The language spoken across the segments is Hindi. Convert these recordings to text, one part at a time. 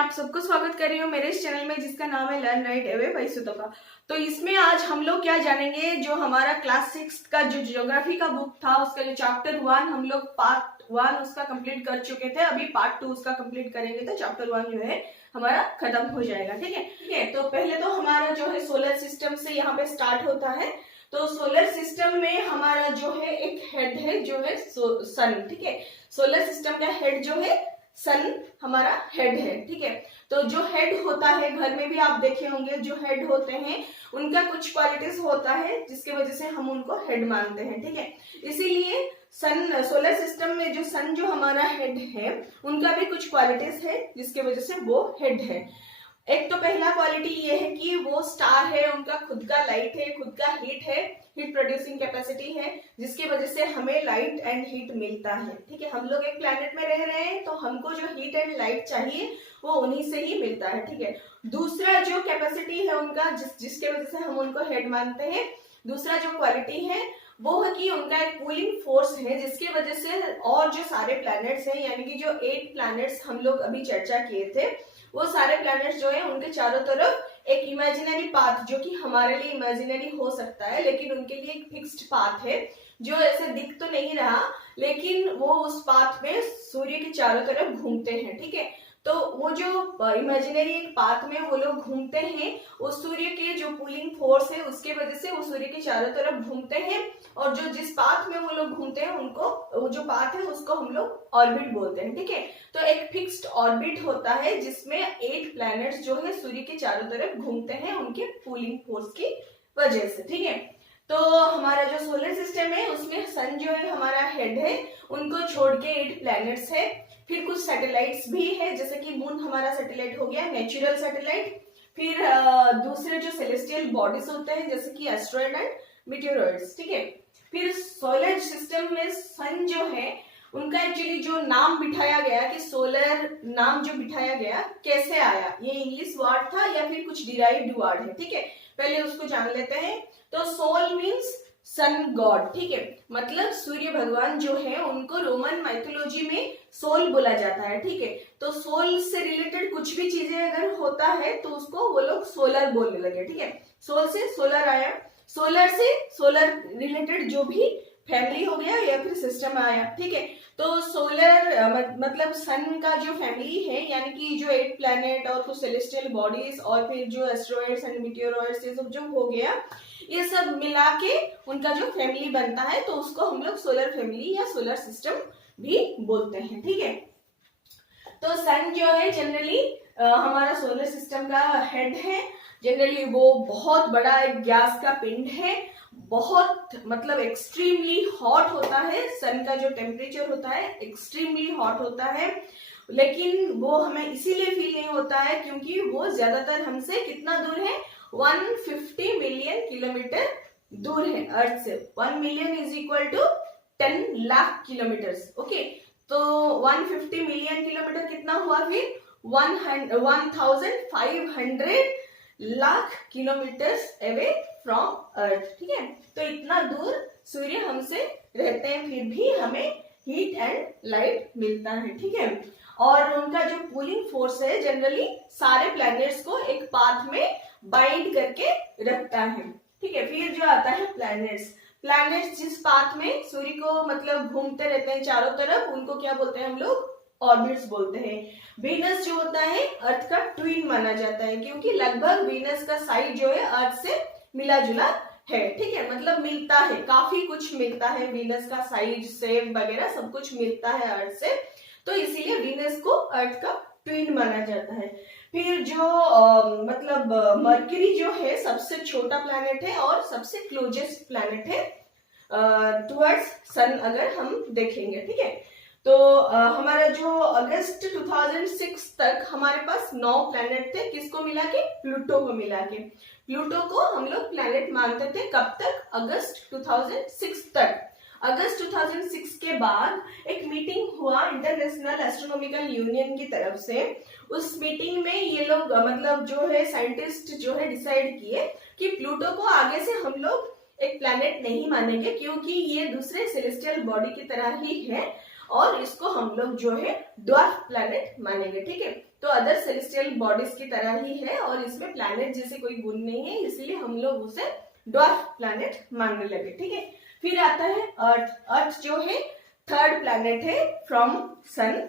आप सबको स्वागत कर रही हूँ मेरे इस चैनल में जिसका नाम है लर्न राइट अवे बाय सुतपा। तो इसमें आज हम लोग क्या जानेंगे, जो हमारा क्लास 6 का जो ज्योग्राफी का बुक था उसका जो चैप्टर 1 हम लोग पार्ट 1 उसका कंप्लीट कर चुके थे, अभी पार्ट 2 उसका कंप्लीट करेंगे तो चैप्टर 1 जो है हमारा खत्म हो जाएगा। ठीक है, तो पहले तो हमारा जो है सोलर सिस्टम से यहाँ पे स्टार्ट होता है। तो सोलर सिस्टम में हमारा जो है एक हेड है जो है सन। ठीक है, सोलर सिस्टम का हेड जो है सन हमारा हेड है। ठीक है, तो जो हेड होता है घर में भी आप देखे होंगे, जो हेड होते हैं उनका कुछ क्वालिटीज होता है जिसकी वजह से हम उनको हेड मानते हैं। ठीक है, इसीलिए सन सोलर सिस्टम में जो सन जो हमारा हेड है उनका भी कुछ क्वालिटीज है जिसकी वजह से वो हेड है। एक तो पहला क्वालिटी ये है कि वो स्टार है, उनका खुद का लाइट है, खुद का हीट है, हीट प्रोड्यूसिंग कैपेसिटी है, जिसकी वजह से हमें लाइट एंड हीट मिलता है। ठीक है, हम लोग एक प्लैनेट में रह रहे हैं तो हमको जो हीट एंड लाइट चाहिए वो उन्हीं से ही मिलता है। ठीक है, दूसरा जो कैपेसिटी है उनका जिसके वजह से हम उनको हेड मानते हैं, दूसरा जो क्वालिटी है वो है कि उनका एक कूलिंग फोर्स है जिसकी वजह से और जो सारे प्लैनेट्स हैं यानी कि जो 8 प्लैनेट्स हम लोग अभी चर्चा किए थे वो सारे प्लैनेट्स जो है उनके चारों तरफ एक इमेजिनरी पाथ, जो कि हमारे लिए इमेजिनरी हो सकता है लेकिन उनके लिए एक फिक्स्ड पाथ है जो ऐसे दिख तो नहीं रहा लेकिन वो उस पाथ में सूर्य के चारों तरफ घूमते हैं। ठीक है, तो वो जो इमेजिनरी एक पाथ में वो लोग घूमते हैं, उस सूर्य के जो पुलिंग फोर्स है उसके वजह से वो सूर्य के चारों तरफ घूमते हैं और जो जिस पाथ में वो लोग घूमते हैं उनको वो जो पाथ है उसको हम लोग ऑर्बिट बोलते हैं। ठीक है, तो एक फिक्स्ड ऑर्बिट होता है जिसमें 8 प्लैनेट्स जो है सूर्य के चारों तरफ घूमते हैं उनके पुलिंग फोर्स की वजह से। ठीक है, तो हमारा जो सोलर सिस्टम है उसमें सन जो है हमारा हेड है, उनको छोड़ के 8 प्लैनेट्स है, फिर कुछ सैटेलाइट्स भी है जैसे कि मून हमारा सैटेलाइट हो गया, नेचुरल सैटेलाइट, फिर दूसरे जो सेलेस्टियल बॉडीज होते हैं जैसे कि एस्ट्रॉइड एंड मीटियोरॉइड्स। ठीक है, फिर सोलर सिस्टम में सन जो है उनका एक्चुअली जो नाम बिठाया गया कि सोलर नाम जो बिठाया गया कैसे आया, ये इंग्लिश वर्ड था या फिर कुछ डिराइव्ड वर्ड है। ठीक है, पहले उसको जान लेते हैं। तो सोल मीन्स सन गॉड। ठीक है, मतलब सूर्य भगवान जो है उनको रोमन माइथोलॉजी में सोल बोला जाता है। ठीक है, तो सोल से रिलेटेड कुछ भी चीजें अगर होता है तो उसको वो लोग सोलर बोलने लगे। ठीक है, सोल से सोलर आया, सोलर से सोलर रिलेटेड जो भी फैमिली हो गया या फिर सिस्टम आया। ठीक है, तो सोलर मतलब सन का जो फैमिली है यानी कि जो 8 प्लैनेट और कुछ सेलेस्टियल बॉडीज और फिर जो एस्ट्रॉइड्स एंड मीटियोरॉइड्स ये सब जो हो गया, ये सब मिला के उनका जो फैमिली बनता है तो उसको हम लोग सोलर फैमिली या सोलर सिस्टम भी बोलते हैं। ठीक है, तो सन जो है जनरली हमारा सोलर सिस्टम का हेड है। जनरली वो बहुत बड़ा एक गैस का पिंड है, बहुत मतलब एक्सट्रीमली हॉट होता है। सन का जो टेम्परेचर होता है एक्सट्रीमली हॉट होता है, लेकिन वो हमें इसीलिए फील नहीं होता है क्योंकि वो ज्यादातर हमसे कितना दूर है, 150 मिलियन किलोमीटर दूर है अर्थ से। 1 million is equal to 10 lakh kilometres. Okay, तो 150 मिलियन किलोमीटर कितना हुआ, फिर 1500 lakh kilometres away from earth. ठीक है, तो इतना दूर सूर्य हमसे रहते हैं फिर भी हमें हीट एंड लाइट मिलता है। ठीक है, और उनका जो पुलिंग फोर्स है जनरली सारे प्लैनेट्स को एक पाथ में बाइंड करके रखता है। ठीक है, फिर जो आता है प्लैनेट्स जिस पाथ में सूर्य को मतलब घूमते रहते हैं चारों तरफ उनको क्या बोलते हैं हम लोग, ऑर्बिट्स बोलते हैं। वीनस जो होता है अर्थ का ट्विन माना जाता है क्योंकि लगभग वीनस का साइज जो है अर्थ से मिला जुला है। ठीक है, मतलब मिलता है, काफी कुछ मिलता है, वीनस का साइज शेप वगैरह सब कुछ मिलता है अर्थ से, तो इसीलिए वीनस को अर्थ का ट्विन माना जाता है। फिर जो मतलब मरकरी जो है सबसे छोटा प्लैनेट है और सबसे क्लोजेस्ट प्लैनेट है टुवर्ड्स सन अगर हम देखेंगे। ठीक है, तो हमारा जो अगस्त 2006 तक हमारे पास 9 प्लैनेट थे, किसको मिला के, प्लूटो को मिला के। प्लूटो को हम लोग प्लैनेट मानते थे कब तक, अगस्त 2006 तक। अगस्त 2006 के बाद एक मीटिंग हुआ इंटरनेशनल एस्ट्रोनॉमिकल यूनियन की तरफ से। उस मीटिंग में ये लोग मतलब जो है साइंटिस्ट जो है डिसाइड किए कि प्लूटो को आगे से हम लोग एक प्लैनेट नहीं मानेंगे क्योंकि ये दूसरे सेलेस्टियल बॉडी की तरह ही है और इसको हम लोग जो है ड्वार्फ प्लैनेट मानेंगे। ठीक है, तो अदर सेलेस्टियल बॉडीज की तरह ही है और इसमें प्लैनेट जैसे कोई गुण नहीं है, इसलिए हम लोग उसे ड्वार्फ प्लैनेट मानने लगे। ठीक है, फिर आता है अर्थ। अर्थ जो है थर्ड प्लैनेट है फ्रॉम सन।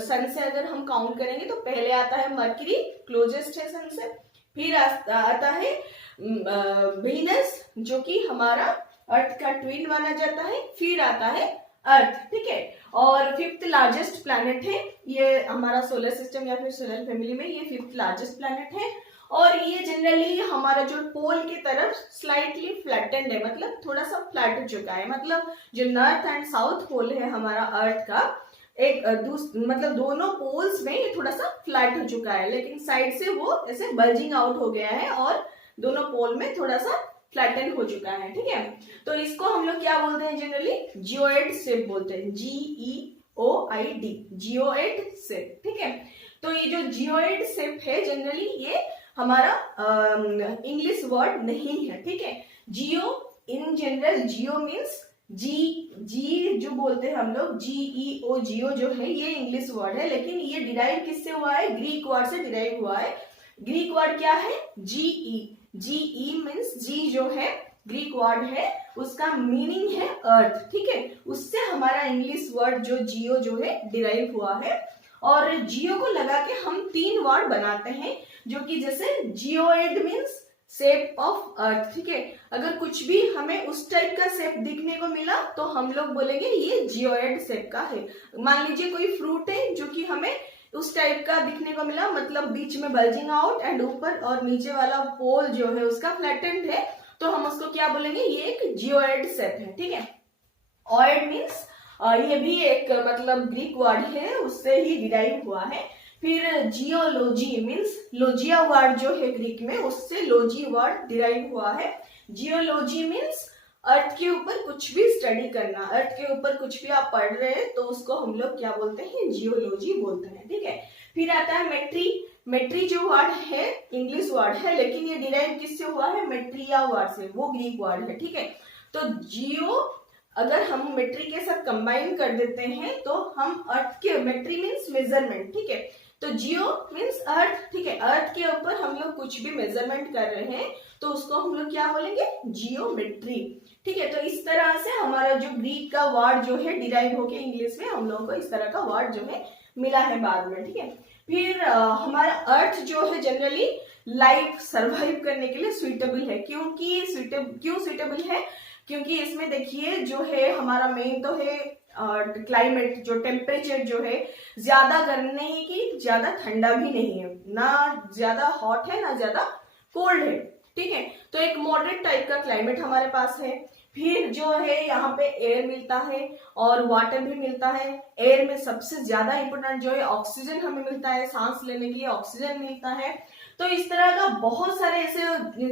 सन से अगर हम काउंट करेंगे तो पहले आता है मर्क्यूरी, क्लोजेस्ट है सन से। फिर आता है वीनस जो कि हमारा अर्थ का ट्विन माना जाता है। फिर आता है अर्थ। ठीक है, और फिफ्थ लार्जेस्ट प्लैनेट है ये हमारा सोलर सिस्टम या फिर सोलर फैमिली में, ये फिफ्थ लार्जेस्ट प्लैनेट है। और ये जनरली हमारा जो पोल की तरफ स्लाइटली फ्लैटेंड है, मतलब थोड़ा सा फ्लैट हो चुका है। मतलब जो नॉर्थ एंड साउथ पोल है हमारा अर्थ का, एक मतलब दोनों पोल्स में ये थोड़ा सा फ्लैट हो चुका है, लेकिन साइड से वो ऐसे बल्जिंग आउट हो गया है और दोनों पोल में थोड़ा सा फ्लैटन हो चुका है। ठीक है, तो इसको हम लोग क्या बोलते हैं जनरली, जियोइड शेप बोलते हैं, GEOID, जियोइड शेप। ठीक है, तो ये जो जियोइड शेप है जनरली ये हमारा इंग्लिश वर्ड नहीं है। ठीक है, जियो इन जनरल, जियो मीन्स जी जो बोलते हैं हम लोग, GEO, जियो जो है ये इंग्लिश वर्ड है, लेकिन ये डिराइव किससे हुआ है, ग्रीक वर्ड से डिराइव हुआ है। ग्रीक वर्ड क्या है, GE मीन्स जी जो है ग्रीक वर्ड है, उसका मीनिंग है अर्थ। ठीक है, उससे हमारा इंग्लिश वर्ड जो जियो जो है डिराइव हुआ है। और जियो को लगा के हम 3 वर्ड बनाते हैं, जो कि जैसे geoid means shape of earth. ठीक है, अगर कुछ भी हमें उस टाइप का शेप दिखने को मिला तो हम लोग बोलेंगे ये जियोइड शेप का है। मान लीजिए कोई फ्रूट है जो कि हमें उस टाइप का दिखने को मिला, मतलब बीच में बल्जिंग आउट एंड ऊपर और नीचे वाला पोल जो है उसका फ्लैटेंड है, तो हम उसको क्या बोलेंगे, ये एक जियोइड शेप है। ठीक है, ऑइड मीन्स ये भी एक मतलब ग्रीक वर्ड है, उससे ही डिराइव हुआ है। फिर जियोलॉजी मीन्स लोजिया वर्ड जो है ग्रीक में, उससे लोजी वर्ड डिराइव हुआ है। जियोलॉजी मीन्स अर्थ के ऊपर कुछ भी स्टडी करना, अर्थ के ऊपर कुछ भी आप पढ़ रहे हैं तो उसको हम लोग क्या बोलते हैं, जियोलॉजी बोलते हैं। ठीक है, फिर आता है मेट्री। मेट्री जो वर्ड है इंग्लिश वर्ड है, लेकिन ये डिराइव किससे हुआ है, मेट्रिया वर्ड से, वो ग्रीक वर्ड है। ठीक है, तो जियो अगर हम मेट्री के साथ कंबाइन कर देते हैं तो हम अर्थ के, मेट्री मीन्स मेजरमेंट। ठीक है, तो जियो मीन्स अर्थ। ठीक है, अर्थ के ऊपर हम लोग कुछ भी मेजरमेंट कर रहे हैं तो उसको हम लोग क्या बोलेंगे, जियोमेट्री। ठीक है, तो इस तरह से हमारा जो ग्रीक का वर्ड जो है डिराइव होके इंग्लिश में हम लोगों को इस तरह का वर्ड जो है मिला है बाद में। ठीक है, फिर हमारा अर्थ जो है जनरली लाइफ सर्वाइव करने के लिए सुइटेबल है। क्यों सुइटेबल है, क्योंकि इसमें देखिए जो है हमारा मेन तो है क्लाइमेट, जो टेम्परेचर जो है ज्यादा गर्म नहीं की, ज्यादा ठंडा भी नहीं है, ना ज्यादा हॉट है ना ज्यादा कोल्ड है। ठीक है, तो एक मॉडरेट टाइप का क्लाइमेट हमारे पास है। फिर जो है यहाँ पे एयर मिलता है और वाटर भी मिलता है। एयर में सबसे ज्यादा इंपोर्टेंट जो है ऑक्सीजन हमें मिलता है, सांस लेने के लिए ऑक्सीजन मिलता है। तो इस तरह का बहुत सारे ऐसे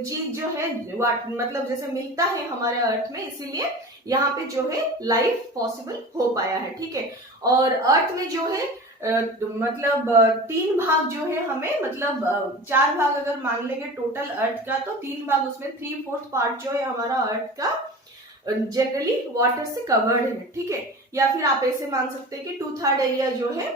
चीज जो है मतलब जैसे मिलता है हमारे अर्थ में, इसीलिए यहाँ पे जो है लाइफ पॉसिबल हो पाया है। ठीक है, और अर्थ में जो है मतलब 3 भाग जो है हमें, मतलब 4 भाग अगर मान लेंगे टोटल अर्थ का, तो 3 भाग उसमें 3/4 पार्ट जो है हमारा अर्थ का जनरली वाटर से कवर्ड है। ठीक है, या फिर आप ऐसे मान सकते हैं कि 2/3 एरिया जो है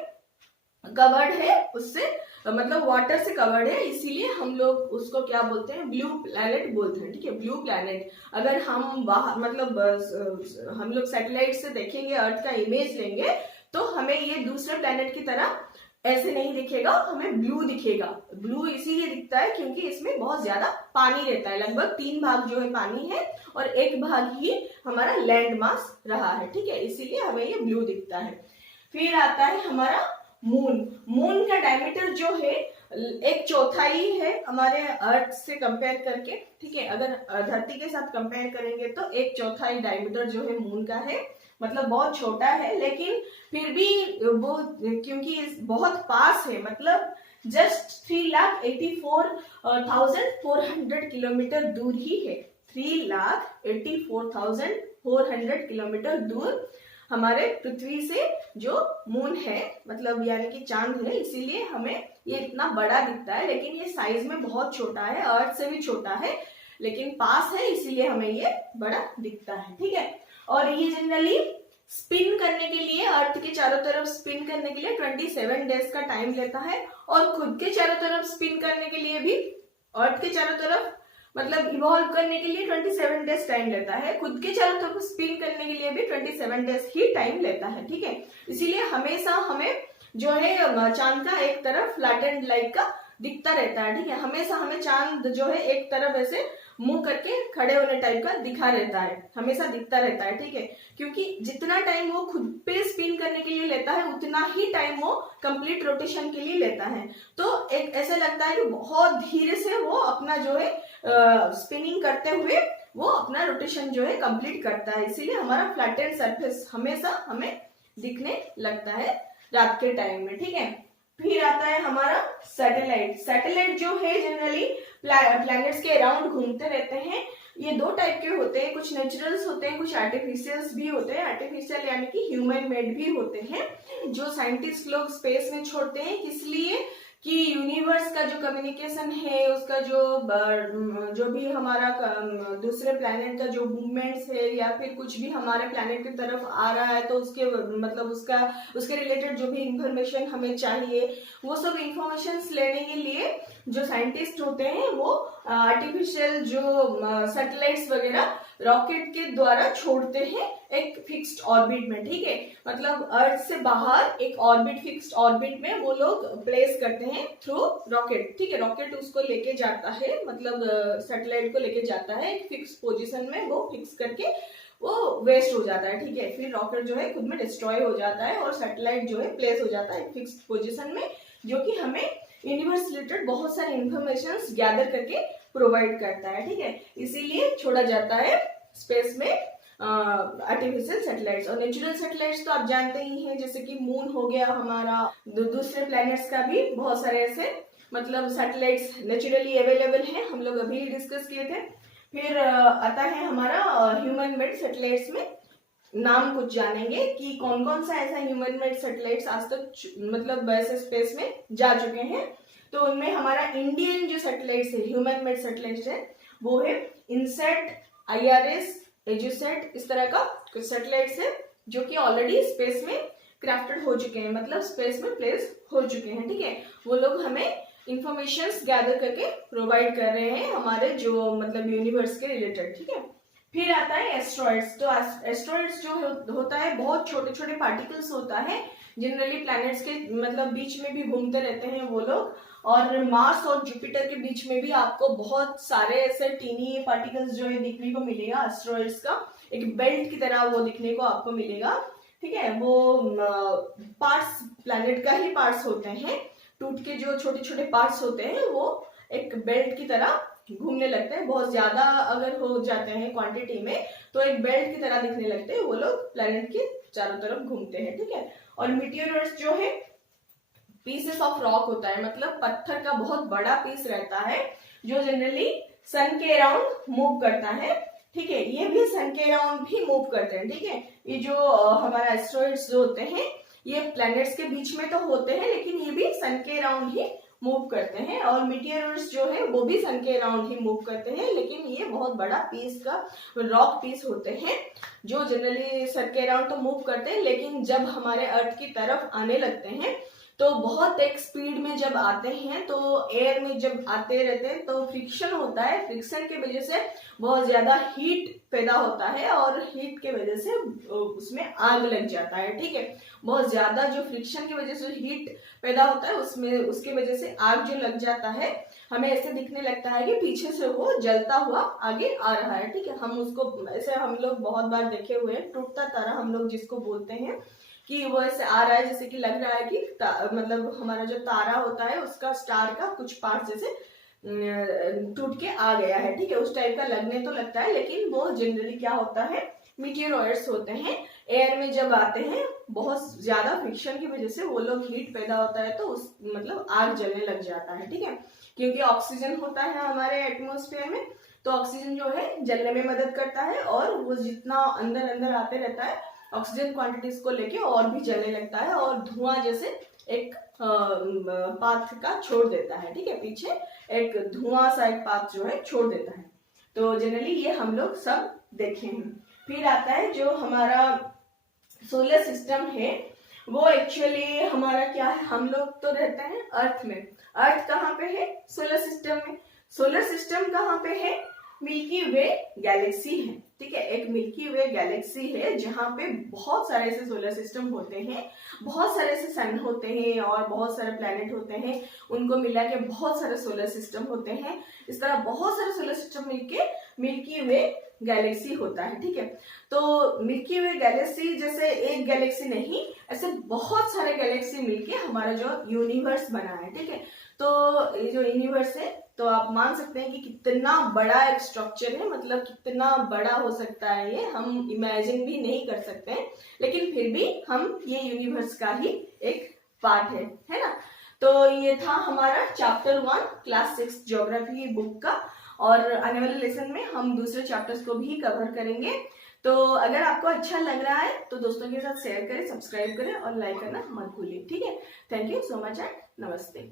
कवर्ड है, उससे मतलब वाटर से कवर्ड है, इसीलिए हम लोग उसको क्या बोलते हैं, ब्लू प्लैनेट बोलते हैं। ठीक है, ब्लू प्लैनेट। अगर हम बाहर मतलब हम लोग सैटेलाइट से देखेंगे, अर्थ का इमेज लेंगे, तो हमें ये दूसरे प्लैनेट की तरह ऐसे नहीं दिखेगा, हमें ब्लू दिखेगा। ब्लू इसीलिए दिखता है क्योंकि इसमें बहुत ज्यादा पानी रहता है, लगभग 3 भाग जो है पानी है और 1 भाग ही हमारा लैंड मास रहा है। ठीक है, इसीलिए हमें ये ब्लू दिखता है। फिर आता है हमारा मून। मून का डायमीटर जो है 1/4 है हमारे अर्थ से कंपेयर करके। ठीक है, अगर धरती के साथ कंपेयर करेंगे तो 1/4 डायमीटर जो है मून का है, मतलब बहुत छोटा है, लेकिन फिर भी वो क्योंकि बहुत पास है, मतलब जस्ट 3,84,400 किलोमीटर दूर ही है। 3,84,400 किलोमीटर दूर हमारे पृथ्वी से जो मून है, मतलब यानी कि चांद है, इसीलिए हमें ये इतना बड़ा दिखता है, लेकिन ये साइज में बहुत छोटा है, अर्थ से भी छोटा है, लेकिन पास है इसीलिए हमें ये बड़ा दिखता है। ठीक है, और ये जनरली स्पिन करने के लिए, अर्थ के चारों तरफ स्पिन करने के लिए 27 डेज का टाइम लेता है, और खुद के चारों तरफ स्पिन करने के लिए भी, अर्थ के चारों तरफ मतलब इवॉल्व करने के लिए 27 डेज टाइम लेता है, खुद के चारों तरफ स्पिन करने के लिए भी 27 डेज ही टाइम लेता है, ठीक है। इसीलिए हमेशा हमें जो है चांद का एक तरफ फ्लैट एंड लाइट का दिखता रहता है, ठीक है। हमेशा हमें चांद जो है एक तरफ ऐसे मुंह करके खड़े होने टाइप का दिखा रहता है, हमेशा दिखता रहता है, ठीक है। क्योंकि जितना टाइम वो खुद पे स्पिन करने के लिए लेता है उतना ही टाइम वो कंप्लीट रोटेशन के लिए लेता है। तो एक ऐसा लगता है कि बहुत धीरे से वो अपना जो है स्पिनिंग करते हुए वो अपना रोटेशन जो है कंप्लीट करता है। इसीलिए हमारा फ्लैटेड सरफेस हमेशा हमें दिखने लगता है रात के टाइम में, ठीक है। फिर आता है हमारा सैटेलाइट। सैटेलाइट जो है जनरली प्लैनेट्स के अराउंड घूमते रहते हैं। ये दो टाइप के होते हैं, कुछ नेचुरल्स होते हैं, कुछ आर्टिफिशियल्स भी होते हैं। आर्टिफिशियल यानी कि ह्यूमन मेड भी होते हैं, जो साइंटिस्ट लोग स्पेस में छोड़ते हैं, इसलिए कि यूनिवर्स का जो कम्युनिकेशन है, उसका जो भी हमारा दूसरे प्लैनेट का जो मूवमेंट्स है या फिर कुछ भी हमारे प्लैनेट की तरफ आ रहा है, तो उसके मतलब उसके रिलेटेड जो भी इंफॉर्मेशन हमें चाहिए, वो सब इंफॉर्मेशन लेने के लिए जो साइंटिस्ट होते हैं वो आर्टिफिशियल जो सैटेलाइट्स वगैरह रॉकेट के द्वारा छोड़ते हैं एक फिक्स्ड ऑर्बिट में, ठीक है। मतलब अर्थ से बाहर एक ऑर्बिट, फिक्स्ड ऑर्बिट में वो लोग प्लेस करते हैं थ्रू रॉकेट, ठीक है। रॉकेट उसको लेके जाता है, मतलब सैटेलाइट को लेके जाता है एक फिक्स पोजीशन में, वो फिक्स करके वो वेस्ट हो जाता है, ठीक है। फिर रॉकेट जो है खुद में डिस्ट्रॉय हो जाता है और सैटेलाइट जो है प्लेस हो जाता है एक फिक्स्ड पोजीशन में, जो कि हमें यूनिवर्स रिलेटेड बहुत सारे इंफॉर्मेशन गैदर करके प्रोवाइड करता है, ठीक है। इसीलिए छोड़ा जाता है स्पेस में आर्टिफिशियल सैटेलाइट्स। और नेचुरल सैटेलाइट्स तो आप जानते ही हैं, जैसे कि मून हो गया हमारा, दूसरे प्लैनेट्स का भी बहुत सारे ऐसे मतलब सैटेलाइट्स नेचुरली अवेलेबल हैं, हम लोग अभी डिस्कस किए थे। फिर आता है हमारा ह्यूमन मेड सैटेलाइट्स में नाम कुछ जानेंगे कि कौन कौन सा ऐसा ह्यूमन मेड सैटेलाइट्स आज तक मतलब ऐसे स्पेस में जा चुके हैं। तो उनमें हमारा इंडियन जो सैटेलाइट्स है, ह्यूमन मेड सैटेलाइट्स है, वो है इनसेट, IRS, एजुसेट, इस तरह का कुछ सैटेलाइट्स है जो कि ऑलरेडी स्पेस में क्राफ्टेड हो चुके हैं, मतलब स्पेस में प्लेस हो चुके हैं, ठीक है। वो लोग हमें इंफॉर्मेशन गैदर करके प्रोवाइड कर रहे हैं हमारे जो मतलब यूनिवर्स के रिलेटेड, ठीक है। फिर आता है एस्ट्रॉइड्स। तो एस्ट्रॉइड्स जो होता है बहुत छोटे छोटे पार्टिकल्स होता है, जनरली प्लैनेट्स के मतलब बीच में भी घूमते रहते हैं वो लोग, और मार्स और जुपिटर के बीच में भी आपको बहुत सारे ऐसे टीनी पार्टिकल्स जो है दिखने को मिलेगा। एस्ट्रॉइड्स का एक बेल्ट की तरह वो दिखने को आपको मिलेगा, ठीक है। वो पार्ट्स प्लैनेट का ही पार्ट्स होते हैं, टूट के जो छोटे छोटे पार्ट्स होते हैं वो एक बेल्ट की तरह घूमने लगते हैं। बहुत ज्यादा अगर हो जाते हैं क्वांटिटी में तो एक बेल्ट की तरह दिखने लगते हैं वो लोग, प्लैनेट के चारों तरफ घूमते हैं, ठीक है। और मीटियोरस जो है पीसेस ऑफ रॉक होता है, मतलब पत्थर का बहुत बड़ा पीस रहता है जो जनरली सन के अराउंड मूव करता है, ठीक है। ये भी सन के अराउंड भी मूव करते हैं, ठीक है। ये जो हमारा एस्ट्रॉइड्स जो होते हैं ये प्लैनेट्स के बीच में तो होते हैं, लेकिन ये भी सन के अराउंड ही मूव करते हैं। और मीटियोरस जो है वो भी सन के अराउंड ही मूव करते हैं, लेकिन ये बहुत बड़ा पीस का रॉक पीस होते हैं जो जनरली सन के अराउंड तो मूव करते हैं, लेकिन जब हमारे अर्थ की तरफ आने लगते हैं तो बहुत एक स्पीड में जब आते हैं तो एयर में जब आते रहते हैं तो फ्रिक्शन होता है, फ्रिक्शन की वजह से बहुत ज्यादा हीट पैदा होता है और हीट के वजह से उसमें आग लग जाता है, ठीक है। बहुत ज्यादा जो फ्रिक्शन की वजह से हीट पैदा होता है उसमें उसकी वजह से आग जो लग जाता है, हमें ऐसे दिखने लगता है कि पीछे से वो जलता हुआ आगे आ रहा है, ठीक है। हम उसको ऐसे हम लोग बहुत बार देखे हुए हैं, टूटता तारा हम लोग जिसको बोलते हैं कि वो ऐसे आ रहा है, जैसे कि लग रहा है कि मतलब हमारा जो तारा होता है उसका स्टार का कुछ पार्ट जैसे टूट के आ गया है, ठीक है। उस टाइप का लगने तो लगता है, लेकिन वो जनरली क्या होता है, मीटियोरॉइड्स होते हैं। एयर में जब आते हैं बहुत ज्यादा फ्रिक्शन की वजह से वो लोग हीट पैदा होता है तो उस मतलब आग जलने लग जाता है, ठीक है। क्योंकि ऑक्सीजन होता है हमारे एटमॉस्फेयर में, तो ऑक्सीजन जो है जलने में मदद करता है और वो जितना अंदर अंदर आते रहता है ऑक्सीजन क्वांटिटीज को लेके और भी जलने लगता है और धुआं जैसे एक पाथ का छोड़ देता है, ठीक है। पीछे एक धुआं सा एक पाथ जो है छोड़ देता है। तो जनरली ये हम लोग सब देखे हैं। फिर आता है जो हमारा सोलर सिस्टम है वो एक्चुअली हमारा क्या है, हम लोग तो रहते हैं अर्थ में। अर्थ कहाँ पे है? सोलर सिस्टम में। सोलर सिस्टम कहाँ पे है? मिल्की वे गैलेक्सी है, ठीक है। एक मिल्की वे गैलेक्सी है जहाँ पे बहुत सारे ऐसे सोलर सिस्टम होते हैं, बहुत सारे ऐसे सन होते हैं और बहुत सारे प्लैनेट होते हैं, उनको मिला के बहुत सारे सोलर सिस्टम होते हैं। इस तरह बहुत सारे सोलर सिस्टम मिलके मिल्की वे गैलेक्सी होता है, ठीक है। तो मिल्की वे गैलेक्सी जैसे एक गैलेक्सी नहीं, ऐसे बहुत सारे गैलेक्सी मिलके हमारा जो यूनिवर्स बना है, ठीक है। तो ये जो यूनिवर्स है तो आप मान सकते हैं कि कितना बड़ा एक स्ट्रक्चर है, मतलब कितना बड़ा हो सकता है ये हम इमेजिन भी नहीं कर सकते हैं, लेकिन फिर भी हम ये यूनिवर्स का ही एक पार्ट है ना। तो ये था हमारा चैप्टर 1 क्लास 6 ज्योग्राफी की बुक का, और आने वाले लेसन में हम दूसरे चैप्टर्स को भी कवर करेंगे। तो अगर आपको अच्छा लग रहा है तो दोस्तों के साथ शेयर करें, सब्सक्राइब करें और लाइक करना मत भूलिए, ठीक है। Thank you so much and नमस्ते।